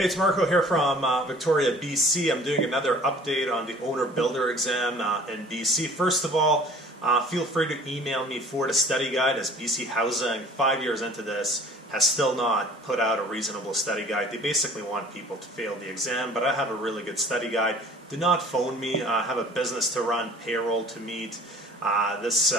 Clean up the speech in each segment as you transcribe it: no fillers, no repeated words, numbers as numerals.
Hey, it's Marco here from Victoria, BC. I'm doing another update on the owner builder exam in BC. First of all, feel free to email me for the study guide, as BC Housing, 5 years into this, has still not put out a reasonable study guide. They basically want people to fail the exam, but I have a really good study guide. Do not phone me. I have a business to run, payroll to meet. This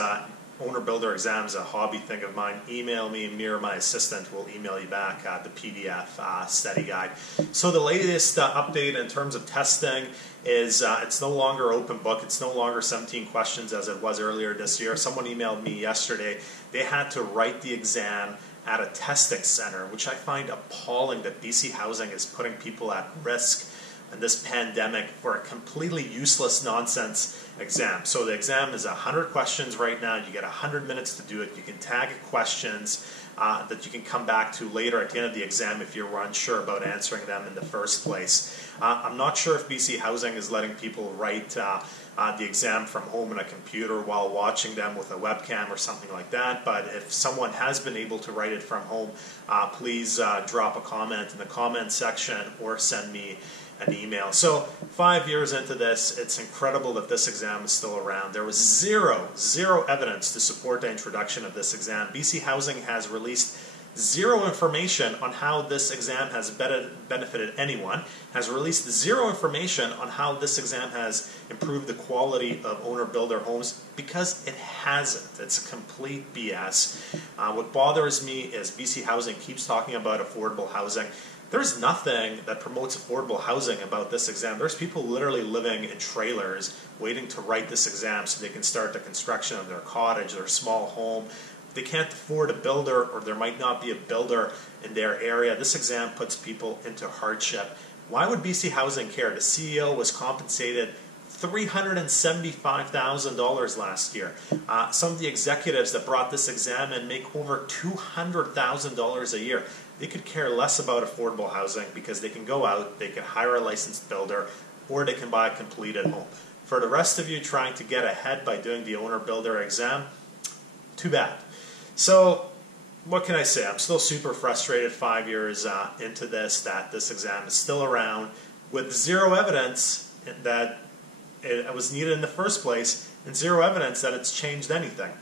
owner builder exam is a hobby thing of mine. Email me, Mira, my assistant, will email you back the PDF study guide. So the latest update in terms of testing is it's no longer open book. It's no longer 17 questions as it was earlier this year. Someone emailed me yesterday. They had to write the exam at a testing center, which I find appalling that BC Housing is putting people at risk in this pandemic for a completely useless nonsense exam. So the exam is 100 questions right now. You get 100 minutes to do it. You can tag questions that you can come back to later at the end of the exam if you're unsure about answering them in the first place. I'm not sure if BC Housing is letting people write the exam from home on a computer while watching them with a webcam or something like that, but if someone has been able to write it from home, please drop a comment in the comment section or send me an email. So 5 years into this, it's incredible that this exam is still around. There was zero evidence to support the introduction of this exam. BC Housing has released zero information on how this exam has benefited anyone, has released zero information on how this exam has improved the quality of owner-builder homes, because it hasn't. It's a complete BS. What bothers me is BC Housing keeps talking about affordable housing. There's nothing that promotes affordable housing about this exam. There's people literally living in trailers waiting to write this exam so they can start the construction of their cottage, their small home. If they can't afford a builder, or there might not be a builder in their area, this exam puts people into hardship. Why would BC Housing care? The CEO was compensated $375,000 last year. Some of the executives that brought this exam in make over $200,000 a year. They could care less about affordable housing because they can go out, they can hire a licensed builder, or they can buy a completed home. For the rest of you trying to get ahead by doing the owner-builder exam, too bad. So what can I say? I'm still super frustrated 5 years into this, that this exam is still around with zero evidence that it was needed in the first place, and zero evidence that it's changed anything.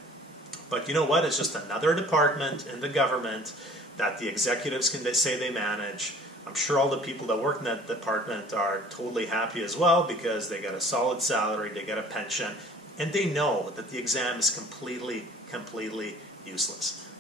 But you know what? It's just another department in the government that the executives can say they manage. I'm sure all the people that work in that department are totally happy as well, because they get a solid salary, they get a pension, and they know that the exam is completely useless.